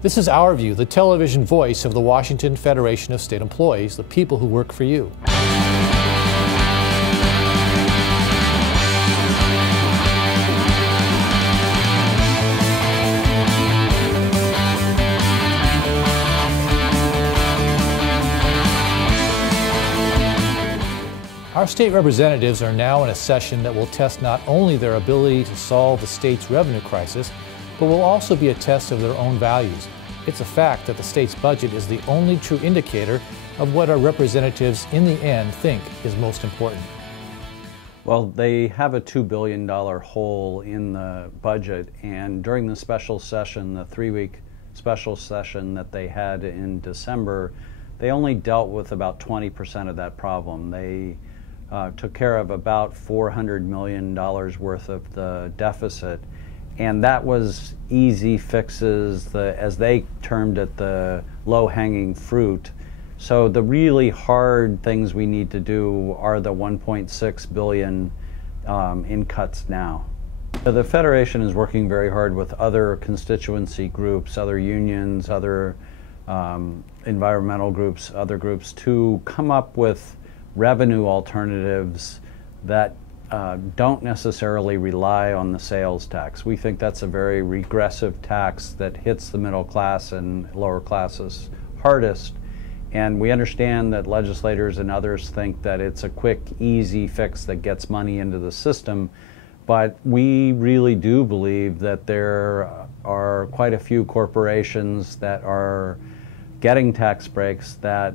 This is Our View, the television voice of the Washington Federation of State Employees, the people who work for you. Our state representatives are now in a session that will test not only their ability to solve the state's revenue crisis, but will also be a test of their own values. It's a fact that the state's budget is the only true indicator of what our representatives in the end think is most important. Well, they have a $2 billion hole in the budget, and during the special session, the 3-week special session that they had in December, they only dealt with about 20% of that problem. They took care of about $400 million worth of the deficit. And that was easy fixes, as they termed it, the low-hanging fruit. So the really hard things we need to do are the $1.6 billion in cuts now. The Federation is working very hard with other constituency groups, other unions, other environmental groups, other groups, to come up with revenue alternatives that don't necessarily rely on the sales tax. We think that's a very regressive tax that hits the middle class and lower classes hardest. And we understand that legislators and others think that it's a quick, easy fix that gets money into the system. But we really do believe that there are quite a few corporations that are getting tax breaks that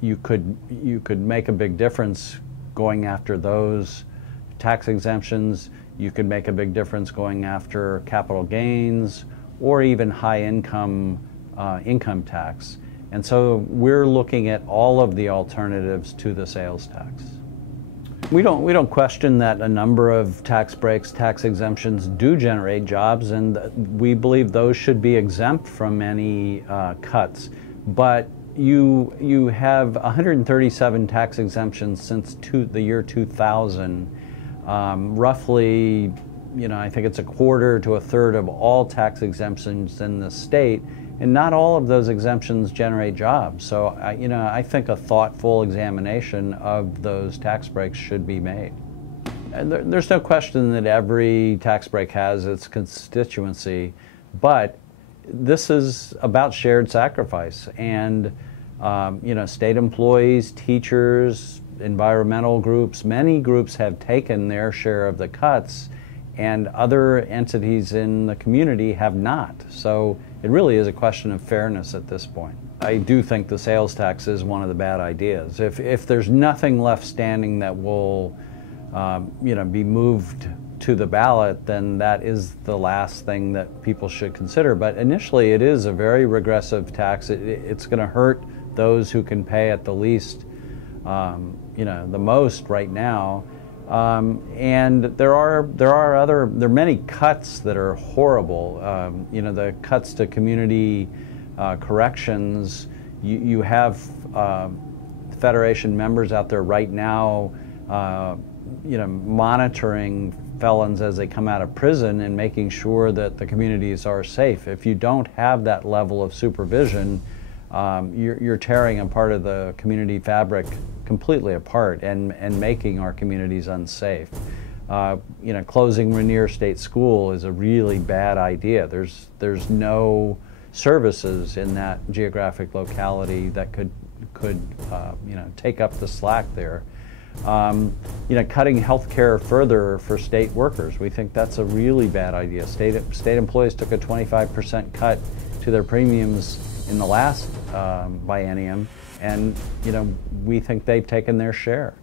you could make a big difference going after those tax exemptions. You could make a big difference going after capital gains or even high income tax. And so we're looking at all of the alternatives to the sales tax. We don't question that a number of tax breaks, tax exemptions do generate jobs, and we believe those should be exempt from any cuts. But you have 137 tax exemptions since the year 2000. Roughly, I think it's a quarter to a third of all tax exemptions in the state, and not all of those exemptions generate jobs. So, I think a thoughtful examination of those tax breaks should be made. And there's no question that every tax break has its constituency, but this is about shared sacrifice, and state employees, teachers, environmental groups, many groups have taken their share of the cuts, and other entities in the community have not. So it really is a question of fairness at this point. I do think the sales tax is one of the bad ideas. If there's nothing left standing that will be moved to the ballot, then that is the last thing that people should consider. But initially it is a very regressive tax. It's going to hurt those who can pay at the least the most right now, and there are many cuts that are horrible. The cuts to community corrections. You have Federation members out there right now, monitoring felons as they come out of prison and making sure that the communities are safe. If you don't have that level of supervision, you're tearing a part of the community fabric completely apart and making our communities unsafe. Closing Rieder State School is a really bad idea. There's no services in that geographic locality that could take up the slack there. Cutting health care further for state workers, we think that's a really bad idea. State employees took a 25% cut to their premiums in the last biennium, and we think they've taken their share.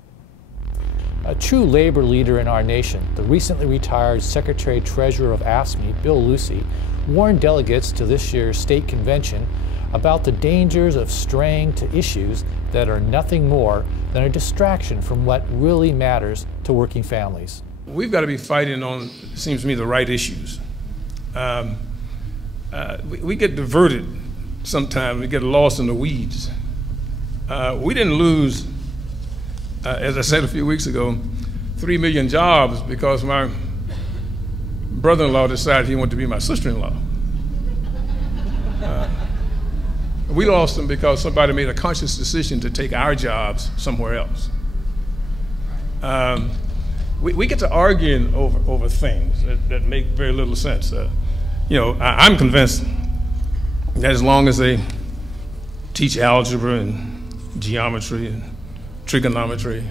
A true labor leader in our nation, the recently retired Secretary-Treasurer of AFSCME, Bill Lucey, warned delegates to this year's state convention about the dangers of straying to issues that are nothing more than a distraction from what really matters to working families. We've got to be fighting on, it seems to me, the right issues. We get diverted sometimes, we get lost in the weeds. We didn't lose, as I said a few weeks ago, 3 million jobs because my brother-in-law decided he wanted to be my sister-in-law. We lost them because somebody made a conscious decision to take our jobs somewhere else. We get to arguing over things that make very little sense. I'm convinced that as long as they teach algebra and geometry and trigonometry,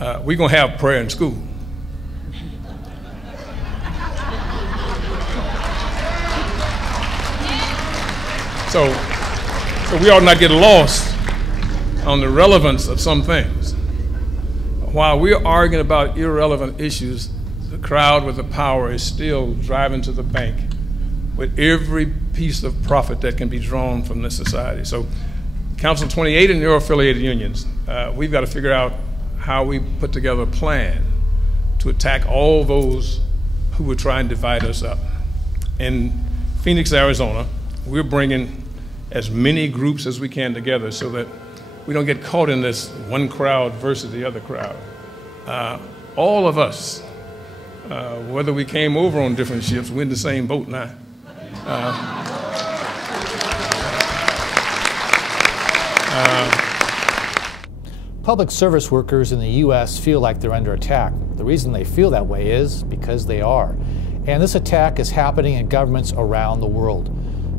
we're going to have prayer in school. So we ought not get lost on the relevance of some things. While we're arguing about irrelevant issues, the crowd with the power is still driving to the bank with every piece of profit that can be drawn from this society. So Council 28 and your affiliated unions, we've got to figure out how we put together a plan to attack all those who would try and divide us up. In Phoenix, Arizona, we're bringing as many groups as we can together so that we don't get caught in this one crowd versus the other crowd. All of us, whether we came over on different ships, we're in the same boat now. Public service workers in the U.S. feel like they're under attack. The reason they feel that way is because they are. And this attack is happening in governments around the world.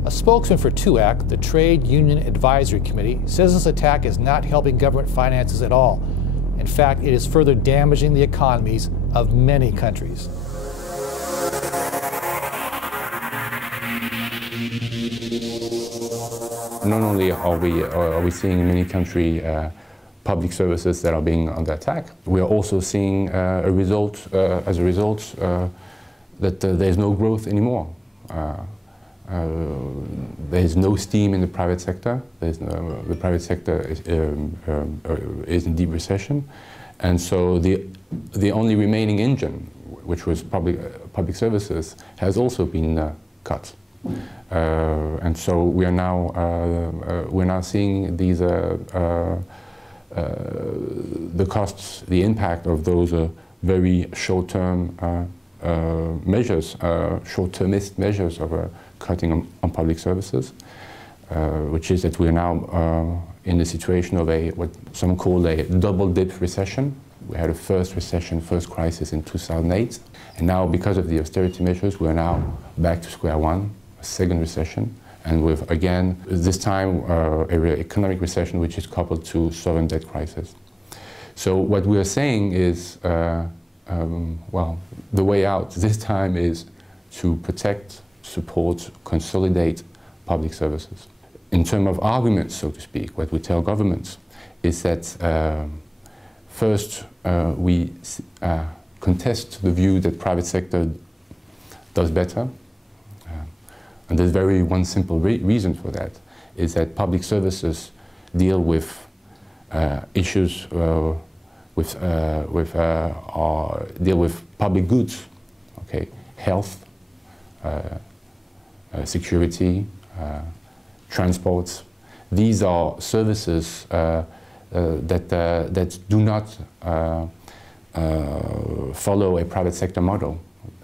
A spokesman for TUAC, the Trade Union Advisory Committee, says this attack is not helping government finances at all. In fact, it is further damaging the economies of many countries. Not only are we seeing in many countries public services that are being under attack, we are also seeing as a result that there's no growth anymore. There's no steam in the private sector. The private sector is in deep recession, and so the only remaining engine, which was public services, has also been cut. And so we are now seeing these the costs, the impact of those very short-term measures, short-termist measures of cutting on public services, which is that we are now in the situation of what some call a double-dip recession. We had a first crisis in 2008, and now because of the austerity measures, we are now back to square one, a second recession, and with, again, this time an economic recession which is coupled to sovereign debt crisis. So what we are saying is, well, the way out this time is to protect, support, consolidate public services. In terms of arguments, so to speak, what we tell governments is that first we contest the view that private sector does better. And there's one simple reason for that, is that public services deal with issues deal with public goods, okay, health, security, transport. These are services that do not follow a private sector model.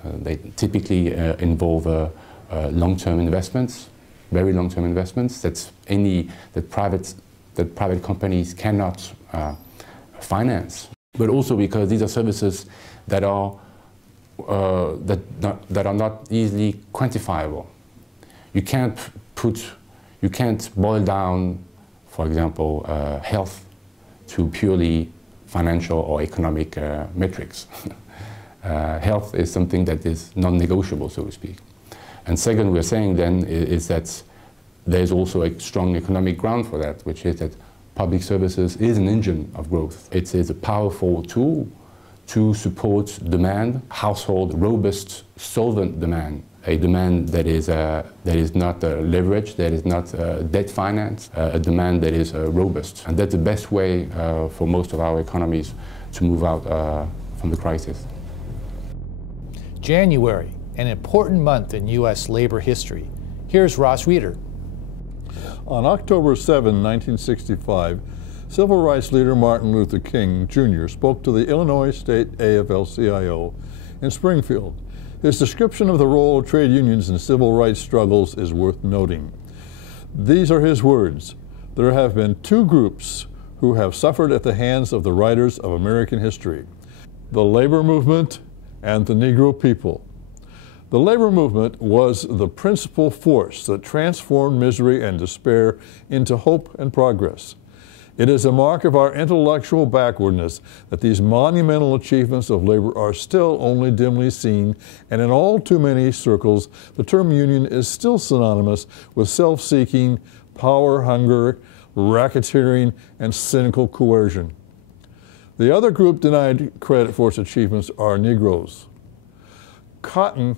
They typically involve long-term investments, very long-term investments that private companies cannot finance. But also because these are services that are not easily quantifiable. You can't boil down, for example, health to purely financial or economic metrics. Health is something that is non-negotiable, so to speak. And second, we're saying then is that there's also a strong economic ground for that, which is that public services is an engine of growth. It is a powerful tool to support demand, household, robust, solvent demand, a demand that is not leveraged, that is not debt financed, a demand that is robust. And that's the best way for most of our economies to move out from the crisis. January, an important month in U.S. labor history. Here's Ross Rieder. On October 7, 1965, civil rights leader Martin Luther King, Jr. spoke to the Illinois State AFL-CIO in Springfield. His description of the role of trade unions in civil rights struggles is worth noting. These are his words. There have been two groups who have suffered at the hands of the writers of American history: the labor movement and the Negro people. The labor movement was the principal force that transformed misery and despair into hope and progress. It is a mark of our intellectual backwardness that these monumental achievements of labor are still only dimly seen, and in all too many circles, the term union is still synonymous with self-seeking, power hunger, racketeering, and cynical coercion. The other group denied credit for its achievements are Negroes. Cotton,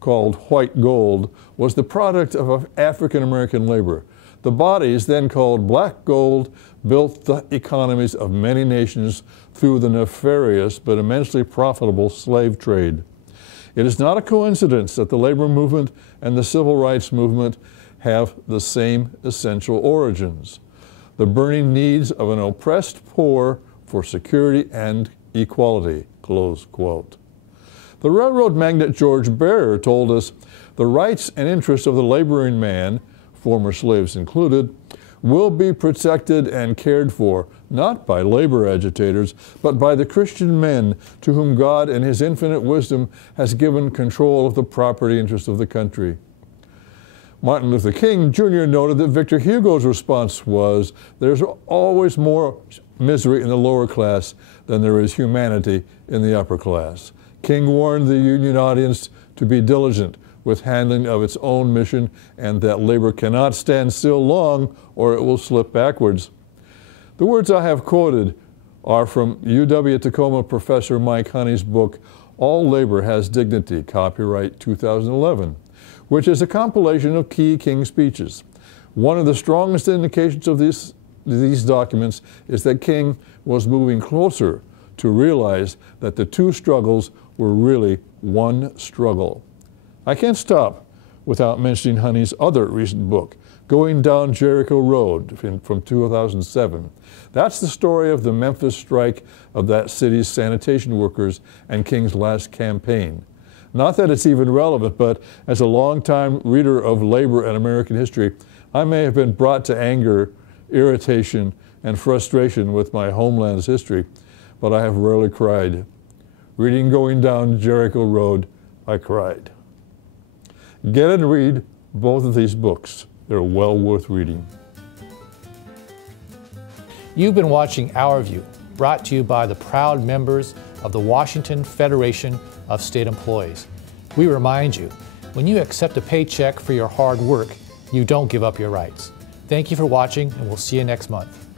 called white gold, was the product of African American labor. The bodies, then called black gold, built the economies of many nations through the nefarious but immensely profitable slave trade. It is not a coincidence that the labor movement and the civil rights movement have the same essential origins: the burning needs of an oppressed poor for security and equality, close quote. The railroad magnate George Bear told us, "The rights and interests of the laboring man, former slaves included, will be protected and cared for, not by labor agitators, but by the Christian men to whom God in his infinite wisdom has given control of the property interests of the country." Martin Luther King Jr. noted that Victor Hugo's response was, "There's always more misery in the lower class than there is humanity in the upper class." King warned the Union audience to be diligent with handling of its own mission, and that labor cannot stand still long or it will slip backwards. The words I have quoted are from UW-Tacoma professor Mike Honey's book, All Labor Has Dignity, copyright 2011, which is a compilation of key King speeches. One of the strongest indications of these documents is that King was moving closer to realize that the two struggles were really one struggle. I can't stop without mentioning Honey's other recent book, Going Down Jericho Road, from 2007. That's the story of the Memphis strike of that city's sanitation workers and King's last campaign. Not that it's even relevant, but as a longtime reader of labor and American history, I may have been brought to anger, irritation, and frustration with my homeland's history, but I have rarely cried. Reading Going Down Jericho Road, I cried. Get and read both of these books. They're well worth reading. You've been watching Our View, brought to you by the proud members of the Washington Federation of State Employees. We remind you, when you accept a paycheck for your hard work, you don't give up your rights. Thank you for watching, and we'll see you next month.